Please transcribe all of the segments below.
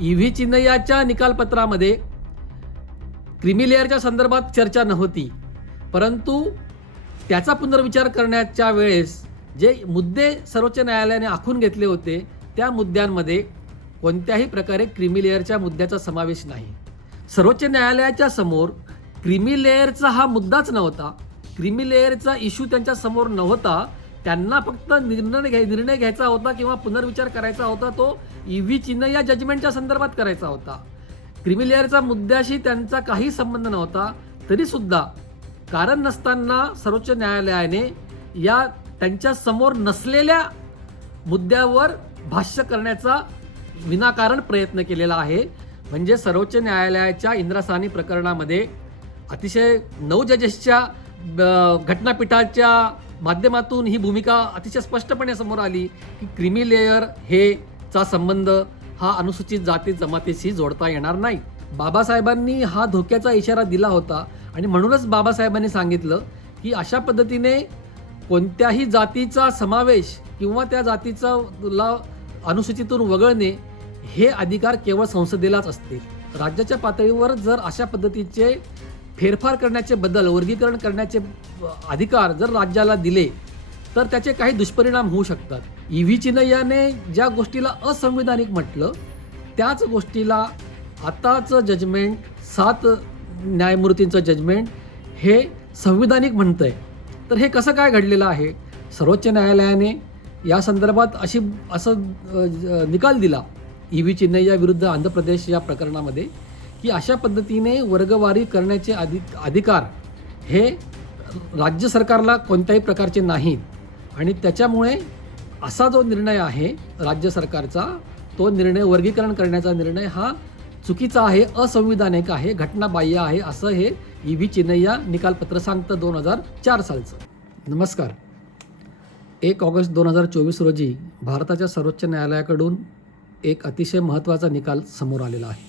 E V चिन्नयाच्या निकालपत्रामध्ये क्रिमिलेअरच्या संदर्भात चर्चा नव्हती परंतु त्याचा पुनर्विचार करण्याच्या वेळेस जे मुद्दे सर्वोच्च न्यायालयाने आखून घेतले होते त्या मुद्द्यांमध्ये कोणत्याही प्रकारे क्रिमिलेअरच्या मुद्द्याचा समावेश नाही. सर्वोच्च न्यायालयाच्या समोर क्रिमी लेअरचा हा मुद्दाच नव्हता. क्रिमी लेअरचा इश्यू त्यांच्यासमोर नव्हता त्यांना फक्त निर्णय घ्याय निर्णय घ्यायचा होता किंवा पुनर्विचार करायचा होता तो ई व्ही चिन्ह या जजमेंटच्या संदर्भात करायचा होता. क्रिमिलियरचा मुद्द्याशी त्यांचा काही संबंध नव्हता तरीसुद्धा कारण नसताना सर्वोच्च न्यायालयाने या त्यांच्यासमोर नसलेल्या मुद्द्यावर भाष्य करण्याचा विनाकारण प्रयत्न केलेला आहे. म्हणजे सर्वोच्च न्यायालयाच्या इंद्रासानी प्रकरणामध्ये अतिशय नऊ जजेसच्या ब- घटनापीठाच्या माध्यमातून ही भूमिका अतिशय स्पष्टपणे समोर आली की क्रिमी लेयर हे चा संबंध हा अनुसूचित जाती जमातीशी जोडता येणार नाही. बाबासाहेबांनी हा धोक्याचा इशारा दिला होता आणि म्हणूनच बाबासाहेबांनी सांगितलं की अशा पद्धतीने कोणत्याही जातीचा समावेश किंवा त्या जातीचा ला अनुसूचितून वगळणे हे अधिकार केवळ संसदेलाच असतील. राज्याच्या पातळीवर जर अशा पद्धतीचे फेरफार करण्याचे बदल वर्गीकरण करण्याचे अधिकार जर राज्याला दिले तर त्याचे काही दुष्परिणाम होऊ शकतात. ई व्ही चिनय्याने ज्या गोष्टीला असंविधानिक म्हटलं त्याच गोष्टीला आताचं जजमेंट सात न्यायमूर्तींचं जजमेंट हे संविधानिक म्हणतंय. तर हे कसं काय घडलेलं आहे? सर्वोच्च न्यायालयाने या संदर्भात अशी असं निकाल दिला. ई व्ही चिन्हय्या विरुद्ध आंध्र प्रदेश या प्रकरणामध्ये. की अशा पद्धतीने वर्गवारी करण्याचे अधिक अधिकार हे राज्य सरकारला कोणत्याही प्रकारचे नाहीत. आणि त्याच्यामुळे असा जो निर्णय आहे राज्य सरकारचा तो निर्णय वर्गीकरण करण्याचा निर्णय हा चुकीचा आहे असंविधानिक आहे घटनाबाह्य आहे असं हे ई व्ही चिन्हय्या निकालपत्र सांगतं दोन हजार चार सालचं. नमस्कार. एक ऑगस्ट दोन हजार चोवीस रोजी भारताच्या सर्वोच्च न्यायालयाकडून एक अतिशय महत्त्वाचा निकाल समोर आलेला आहे.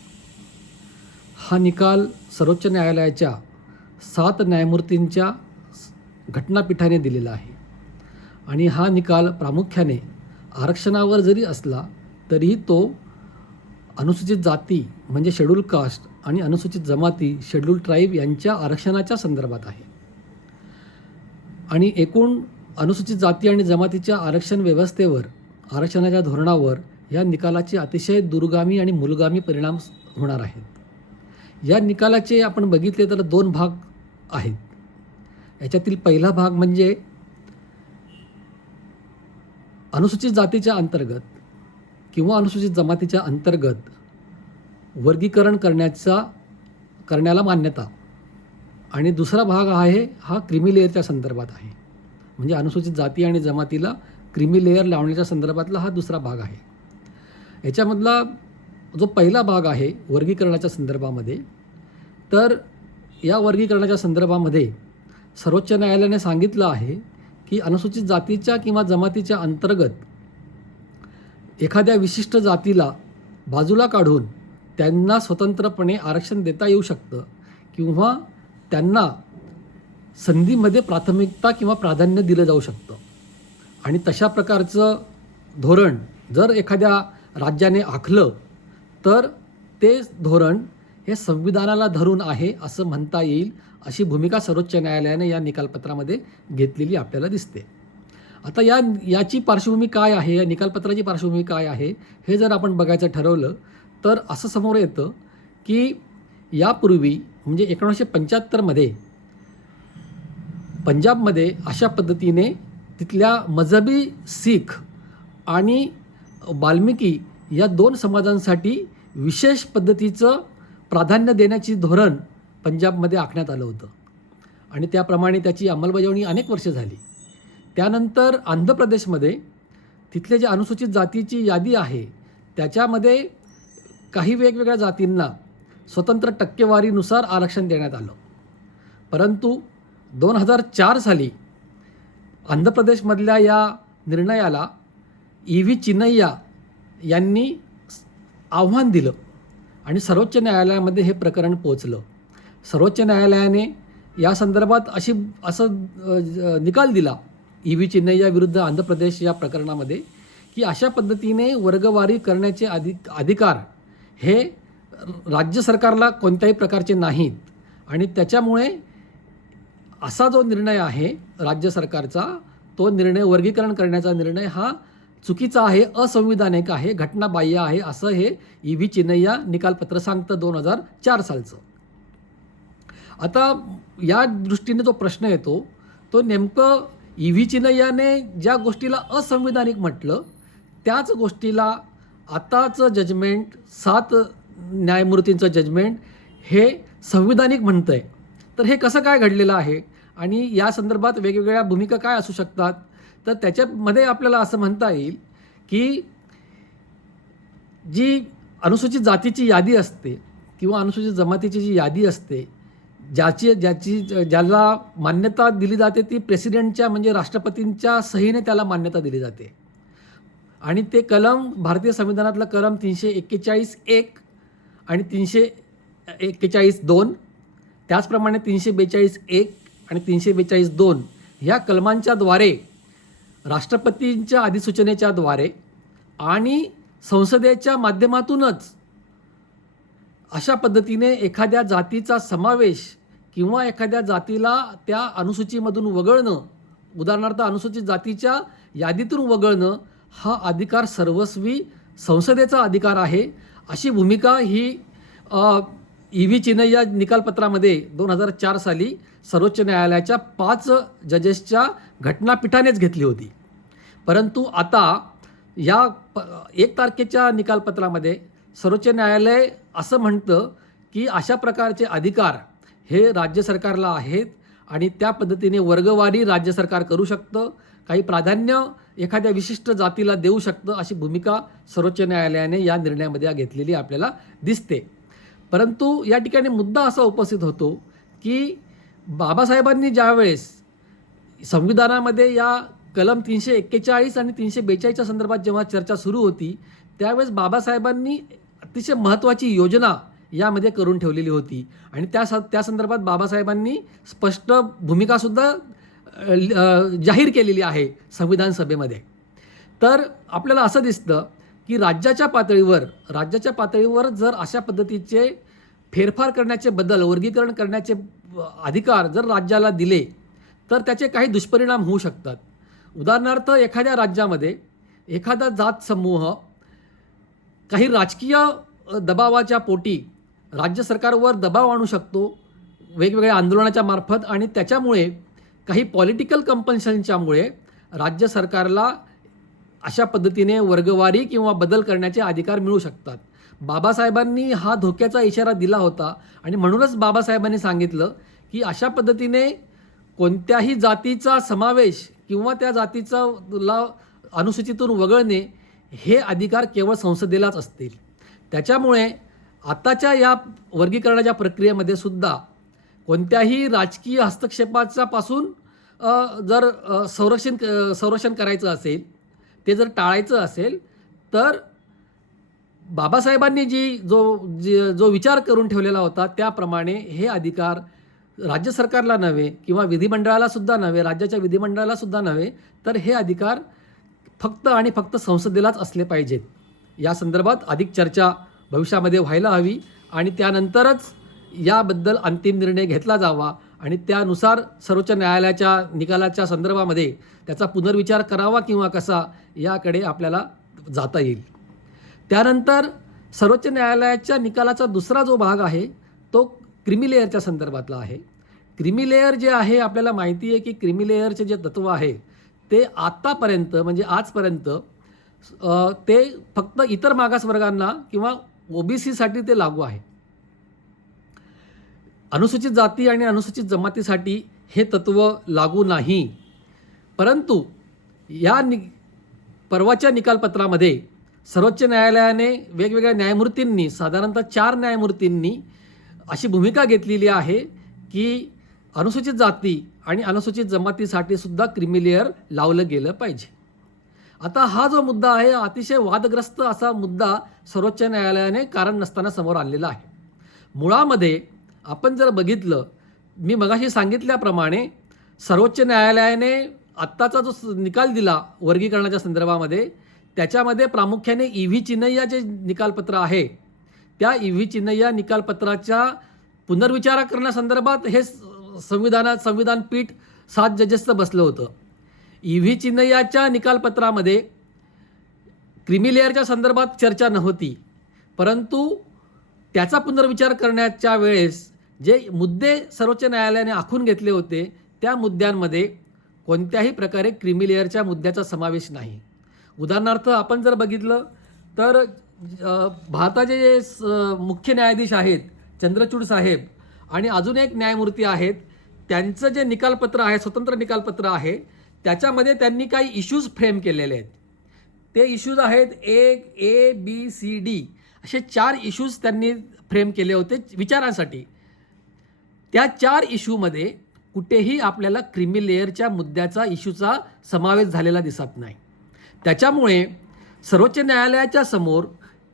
हा निकाल सर्वोच्च न्यायालयाच्या सात न्यायमूर्तींच्या घटनापीठाने दिलेला आहे. आणि हा निकाल प्रामुख्याने आरक्षणावर जरी असला तरीही तो अनुसूचित जाती म्हणजे शेड्यूल कास्ट आणि अनुसूचित जमाती शेड्यूल ट्राईब यांच्या आरक्षणाच्या संदर्भात आहे. आणि एकूण अनुसूचित जाती आणि जमातीच्या आरक्षण व्यवस्थेवर आरक्षणाच्या धोरणावर या निकालाचे अतिशय दूरगामी आणि मूलगामी परिणाम होणार आहेत. या निकालाचे आपण बघितले तर दोन भाग आहेत. याच्यातील पहिला भाग म्हणजे अनुसूचित जातीच्या अंतर्गत किंवा अनुसूचित जमातीच्या अंतर्गत वर्गीकरण करण्याचा करण्याला मान्यता. आणि दुसरा भाग आहे हा क्रिमी लेअरच्या संदर्भात आहे. म्हणजे अनुसूचित जाती आणि जमातीला क्रिमी लेअर लावण्याच्या संदर्भातला हा दुसरा भाग आहे. याच्यामधला जो पहिला भाग आहे वर्गीकरणाच्या संदर्भामध्ये तर या वर्गीकरणाच्या संदर्भामध्ये सर्वोच्च न्यायालयाने सांगितलं आहे की अनुसूचित जातीच्या किंवा जमातीच्या अंतर्गत एखाद्या विशिष्ट जातीला बाजूला काढून त्यांना स्वतंत्रपणे आरक्षण देता येऊ शकतं किंवा त्यांना संधीमध्ये प्राथमिकता किंवा प्राधान्य दिलं जाऊ शकतं. आणि तशा प्रकारचं धोरण जर एखाद्या राज्याने आखलं तर ते धोरण हे संविधानाला धरून आहे असं म्हणता येईल अशी भूमिका सर्वोच्च न्यायालयाने या निकालपत्रामध्ये घेतलेली आपल्याला दिसते. आता या याची पार्श्वभूमी काय आहे? या निकालपत्राची पार्श्वभूमी काय आहे? हे जर आपण बघायचं ठरवलं तर असं समोर येतं की यापूर्वी म्हणजे एकोणीसशे पंच्याहत्तरमध्ये पंजाबमध्ये अशा पद्धतीने तिथल्या मजहबी सीख आणि वाल्मिकी या दोन समाजांसाठी विशेष पद्धतीचं प्राधान्य देण्याची धोरण पंजाबमध्ये आखण्यात आलं होतं. आणि त्याप्रमाणे त्याची अंमलबजावणी अनेक वर्ष झाली. त्यानंतर आंध्र प्रदेशमध्ये तिथले जे अनुसूचित जातीची यादी आहे त्याच्यामध्ये काही वेगवेगळ्या जातींना स्वतंत्र टक्केवारीनुसार आरक्षण देण्यात आलं. परंतु दोन हजार चार साली आंध्र प्रदेशमधल्या या निर्णयाला ई व्ही चिन्नय्या यांनी आव्हान दिलं आणि सर्वोच्च न्यायालयामध्ये हे प्रकरण पोचलं सर्वोच्च न्यायालयाने या संदर्भात अशी असं निकाल दिला ई. व्ही. चिन्नय्या विरुद्ध आंध्र प्रदेश या प्रकरणामध्ये की अशा पद्धतीने वर्गवारी करण्याचे अधिक अधिकार हे राज्य सरकारला कोणत्याही प्रकारचे नाहीत. आणि त्याच्यामुळे असा जो निर्णय आहे राज्य सरकारचा तो निर्णय वर्गीकरण करण्याचा निर्णय हा चुकीचा आहे असंविधानिक आहे घटनाबाह्य आहे असं हे ई व्ही चिनय्या निकालपत्र सांगतं दोन हजार चार सालचं. आता या दृष्टीने जो प्रश्न येतो तो नेमकं ई व्ही चिनय्याने ज्या गोष्टीला असंविधानिक म्हटलं त्याच गोष्टीला आताचं जजमेंट सात न्यायमूर्तींचं जजमेंट हे संविधानिक म्हणतं आहे तर हे कसं काय घडलेलं आहे? आणि या संदर्भात वेगवेगळ्या भूमिका काय असू शकतात? तर त्याच्यामध्ये आपल्याला असं म्हणता येईल की जी अनुसूचित जातीची यादी असते किंवा अनुसूचित जमातीची जी यादी असते ज्याची ज्याची ज्याला मान्यता दिली जाते ती प्रेसिडेंटच्या म्हणजे राष्ट्रपतींच्या सहीने त्याला मान्यता दिली जाते. आणि ते कलम भारतीय संविधानातलं कलम तीनशे एक्केचाळीस एक आणि तीनशे एक्केचाळीस दोन त्याचप्रमाणे तीनशे बेचाळीस एक आणि तीनशे बेचाळीस दोन ह्या कलमांच्याद्वारे राष्ट्रपतींच्या अधिसूचनेच्या द्वारे आणि संसदेच्या माध्यमातूनच अशा पद्धतीने एखाद्या जातीचा समावेश किंवा एखाद्या जातीला त्या अनुसूचीमधून वगळणं उदाहरणार्थ अनुसूचित जातीच्या यादीतून वगळणं हा अधिकार सर्वस्वी संसदेचा अधिकार आहे. अशी भूमिका ही ई व्ही या निकालपत्रामध्ये दोन हजार चार साली सर्वोच्च न्यायालयाच्या पाच जजेसच्या घटनापीठानेच घेतली होती. परंतु आता या प एक तारखेच्या निकालपत्रामध्ये सर्वोच्च न्यायालय असं म्हणतं की अशा प्रकारचे अधिकार हे राज्य सरकारला आहेत आणि त्या पद्धतीने वर्गवारी राज्य सरकार करू शकतं काही प्राधान्य एखाद्या विशिष्ट जातीला देऊ शकतं अशी भूमिका सर्वोच्च न्यायालयाने या निर्णयामध्ये घेतलेली आपल्याला दिसते. परंतु या ठिकाणी मुद्दा असा उपस्थित होतो की बाबासाहेबांनी ज्यावेळेस संविधानामध्ये या कलम तीनशे एक्केचाळीस आणि तीनशे बेचाळीसच्या संदर्भात जेव्हा चर्चा सुरू होती त्यावेळेस बाबासाहेबांनी अतिशय महत्त्वाची योजना यामध्ये करून ठेवलेली होती. आणि त्या स त्या संदर्भात बाबासाहेबांनी स्पष्ट भूमिकासुद्धा जाहीर केलेली आहे संविधान सभेमध्ये. तर आपल्याला असं दिसतं की राज्याच्या पातळीवर राज्याच्या पातळीवर जर अशा पद्धतीचे फेरफार करण्याचे बदल वर्गीकरण करण्याचे अधिकार जर राज्याला दिले तर त्याचे काही दुष्परिणाम होऊ शकतात. उदाहरणार्थ एखाद्या राज्यामध्ये एखादा जात समूह काही राजकीय दबावाच्या पोटी राज्य सरकारवर दबाव आणू शकतो वेगवेगळ्या आंदोलनाच्या मार्फत आणि त्याच्यामुळे काही पॉलिटिकल कंपल्शनच्यामुळे राज्य सरकारला अशा पद्धतीने वर्गवारी किंवा बदल करण्याचे अधिकार मिळू शकतात. बाबासाहेबांनी हा धोक्याचा इशारा दिला होता आणि म्हणूनच बाबासाहेबांनी सांगितलं की अशा पद्धतीने कोणत्याही जातीचा समावेश किंवा त्या जातीचा ला अनुसूचितून वगळणे हे अधिकार केवळ संसदेलाच असतील. त्याच्यामुळे आताच्या या वर्गीकरणाच्या प्रक्रियेमध्ये सुद्धा कोणत्याही राजकीय हस्तक्षेपाचा पासून जर संरक्षण क- संरक्षण करायचं असेल ते जर टाळायचं असेल तर बाबासाहेबांनी जी जो जी जो विचार करून ठेवलेला होता त्याप्रमाणे हे अधिकार राज्य सरकारला नव्हे किंवा विधिमंडळालासुद्धा नव्हे राज्याच्या विधिमंडळालासुद्धा नव्हे तर हे अधिकार फक्त आणि फक्त संसदेलाच असले पाहिजेत. या संदर्भात अधिक चर्चा भविष्यामध्ये व्हायला हवी आणि त्यानंतरच याबद्दल अंतिम निर्णय घेतला जावा आणि त्यानुसार सर्वोच्च न्यायालयाच्या निकालाच्या संदर्भामध्ये त्याचा पुनर्विचार करावा किंवा कसा याकडे आपल्याला जाता येईल. त्यानंतर सर्वोच्च न्यायालयाच्या निकालाचा दुसरा जो भाग आहे तो क्रिमिलेअरच्या संदर्भातला आहे. क्रिमिलेअर जे आहे आपल्याला माहिती आहे की क्रिमिलेअरचे जे तत्व आहे ते आत्तापर्यंत म्हणजे आजपर्यंत ते फक्त इतर मागासवर्गांना किंवा ओबीसीसाठी ते लागू आहे. अनुसूचित जाती आणि अनुसूचित जमातीसाठी हे तत्त्व लागू नाही. परंतु या नि परवाच्या निकालपत्रामध्ये सर्वोच्च न्यायालयाने वेगवेगळ्या न्यायमूर्तींनी साधारणतः चार न्यायमूर्तींनी अशी भूमिका घेतलेली आहे की अनुसूचित जाती आणि अनुसूचित जमातीसाठी सुद्धा क्रिमिलेअर लावलं गेलं पाहिजे. आता हा जो मुद्दा आहे अतिशय वादग्रस्त असा मुद्दा सर्वोच्च न्यायालयाने कारण नसताना समोर आणलेला आहे. मुळामध्ये आपण जर बघितलं मी मगाशी सांगितल्याप्रमाणे सर्वोच्च न्यायालयाने आत्ताचा जो स- निकाल दिला वर्गीकरणाच्या संदर्भामध्ये त्याच्यामध्ये प्रामुख्याने ई व्ही चिन्हय्या जे निकालपत्र आहे त्या ई व्ही चिन्नय्या निकालपत्राच्या पुनर्विचार करण्यासंदर्भात हे स- संविधानात संविधान पीठ सात जजेसचं बसलं होतं. ई व्ही चिन्नय्याच्या निकालपत्रामध्ये क्रिमिलेअरच्या संदर्भात चर्चा नव्हती परंतु त्याचा पुनर्विचार करण्याच्या वेळेस जे मुद्दे सर्वोच्च न्यायालयाने आखून घेतले होते त्या मुद्द्यांमध्ये कोणत्याही प्रकारे क्रिमी लेअरच्या मुद्द्याचा समावेश नाही. उदाहरणार्थ आपण जर बघितलं तर भारताचे जे स- मुख्य न्यायाधीश आहेत चंद्रचूड साहेब आणि अजून एक न्यायमूर्ती आहेत त्यांचं जे निकालपत्र आहे स्वतंत्र निकालपत्र आहे त्याच्यामध्ये त्यांनी काही इश्यूज फ्रेम केलेले आहेत. ते इश्यूज आहेत एक ए बी सी डी असे चार इश्यूज त्यांनी फ्रेम केले होते विचारांसाठी. त्या चार इश्यूमध्ये कुठेही आपल्याला क्रिमी लेअरच्या मुद्द्याचा इश्यूचा समावेश झालेला दिसत नाही. त्याच्यामुळे सर्वोच्च न्यायालयाच्या समोर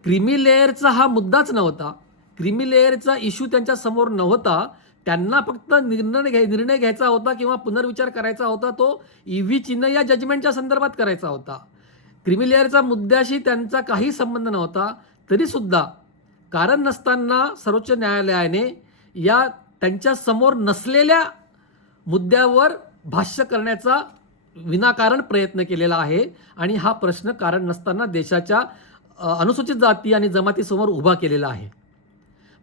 क्रिमी लेअरचा हा मुद्दाच नव्हता. क्रिमी लेअरचा इश्यू त्यांच्यासमोर नव्हता. त्यांना फक्त निर्णय घ्याय निर्णय घ्यायचा होता किंवा पुनर्विचार करायचा होता तो ई व्ही चिन्ह या जजमेंटच्या संदर्भात करायचा होता. क्रिमी लेअरचा मुद्द्याशी त्यांचा काही संबंध नव्हता. तरीसुद्धा कारण नसताना सर्वोच्च न्यायालयाने या त्यांच्यासमोर नसलेल्या मुद्द्यावर भाष्य करण्याचा विनाकारण प्रयत्न केलेला आहे. आणि हा प्रश्न कारण नसताना देशाच्या अनुसूचित जाती आणि जमातीसमोर उभा केलेला आहे.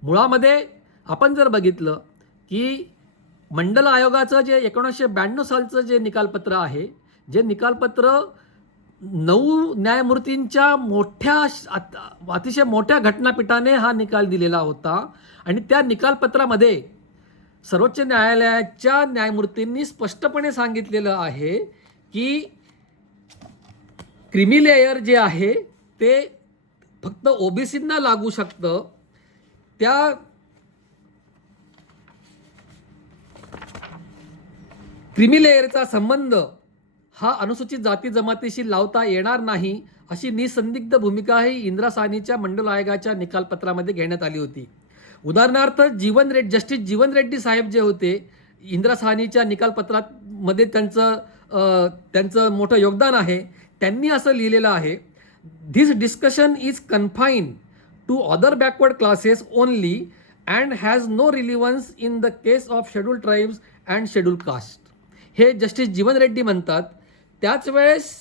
मुळामध्ये आपण जर बघितलं की मंडल आयोगाचं जे एकोणीसशे ब्याण्णव सालचं जे निकालपत्र आहे जे निकालपत्र नऊ न्यायमूर्तींच्या मोठ्या अतिशय मोठ्या घटनापीठाने हा निकाल दिलेला होता. आणि त्या निकालपत्रामध्ये सर्वोच्च न्यायालयाच्या न्यायमूर्तींनी स्पष्टपणे सांगितलेलं आहे की क्रिमी लेयर जे आहे ते फक्त ओबीसींना लागू शकतं. त्या क्रिमी लेयरचा संबंध हा अनुसूचित जाती जमातीशी लावता येणार नाही अशी निसंदिग्ध भूमिका ही इंदिरा साहनीच्या मंडल आयोगाच्या निकालपत्रामध्ये घेण्यात आली होती. उदाहरणार्थ जीवन रेड्डी जस्टिस जीवन रेड्डी साहेब जे होते इंदिरा साहनीच्या निकालपत्रात मध्ये त्यांचं त्यांचं मोठं योगदान आहे. त्यांनी असं लिहिलेलं आहे this discussion is confine to other backward classes only and has no relevance in the case of schedule tribes and schedule caste हे जस्टिस जीवन रेड्डी म्हणतात. त्याच वेळेस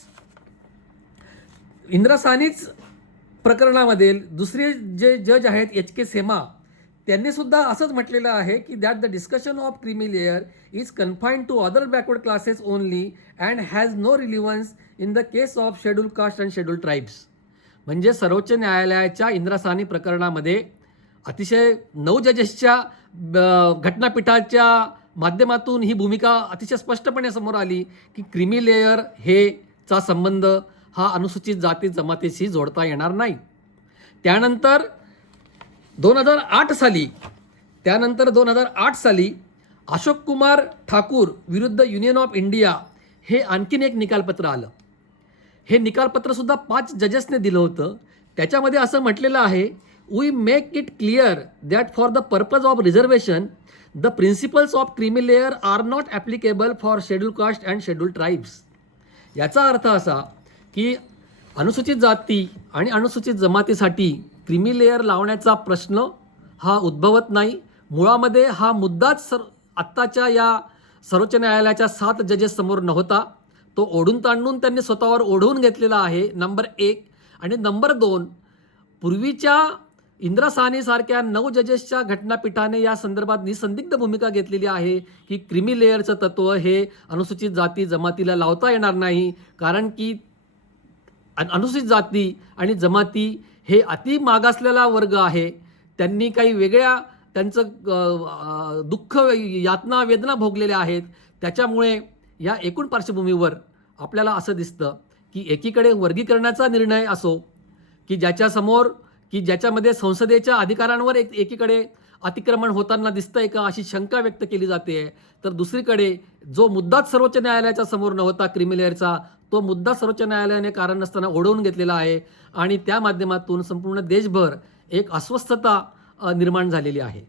इंदिरा सानीच प्रकरणामध्ये दुसरे जे जज आहेत एच के सेमा त्यांनी सुद्धा असंच म्हटलेलं आहे की that the discussion of creamy layer is confined to other backward classes only and has no relevance in the case of schedule caste and schedule tribes म्हणजे सर्वोच्च न्यायालयाच्या इंद्रासाहनी प्रकरणामध्ये अतिशय नऊ जजेसच्या ब- घटनापीठाच्या माध्यमातून ही भूमिका अतिशय स्पष्टपणे समोर आली की क्रिमी लेयर हे चा संबंध हा अनुसूचित जाती जमातीशी जोडता येणार नाही. त्यानंतर दोन हजार आठ साली त्यानंतर दोन हजार आठ साली अशोक कुमार ठाकूर विरुद्ध युनियन ऑफ इंडिया हे आणखीन एक निकालपत्र आलं. हे निकालपत्रसुद्धा पाच जजेसने दिलं होतं. त्याच्यामध्ये असं म्हटलेलं आहे we make it clear that for the purpose of reservation the principles of creamy layer are not applicable for scheduled caste and scheduled tribes याचा अर्थ असा की अनुसूचित जाती आणि अनुसूचित जमातीसाठी क्रिमी लेअर लावण्याचा प्रश्न हा उद्भवत नाही. मुळामध्ये हा मुद्दाच सर आत्ताच्या या सर्वोच्च न्यायालयाच्या सात जजेस समोर नव्हता. तो ओढून ताणून त्यांनी स्वतःवर ओढवून घेतलेला आहे. नंबर एक. आणि नंबर दोन पूर्वीच्या इंदिरा साहनीसारख्या नऊ जजेसच्या घटनापीठाने या संदर्भात निसंदिग्ध भूमिका घेतलेली आहे की क्रिमी लेअरचं तत्व हे अनुसूचित जाती जमातीला लावता येणार नाही कारण की अनुसूचित जाती आणि जमाती हे अति मागासलेला वर्ग आहे. त्यांनी काही वेगळ्या त्यांचं दुःख यातना वेदना भोगलेल्या आहेत. त्याच्यामुळे या एकूण पार्श्वभूमीवर आपल्याला असं दिसतं की एकीकडे वर्गीकरणाचा निर्णय असो की ज्याच्यासमोर की ज्याच्यामध्ये संसदेच्या अधिकारांवर एक एकीकडे अतिक्रमण होताना दिसतंय का अशी शंका व्यक्त केली जाते. तर दुसरीकडे जो मुद्दाच सर्वोच्च न्यायालयाच्या समोर नव्हता क्रिमिलेअरचा तो मुद्दा सर्वोच्च न्यायालयाने कारण नसताना ओढवून घेतलेला आहे आणि त्या माध्यमातून संपूर्ण देशभर एक अस्वस्थता निर्माण झालेली आहे.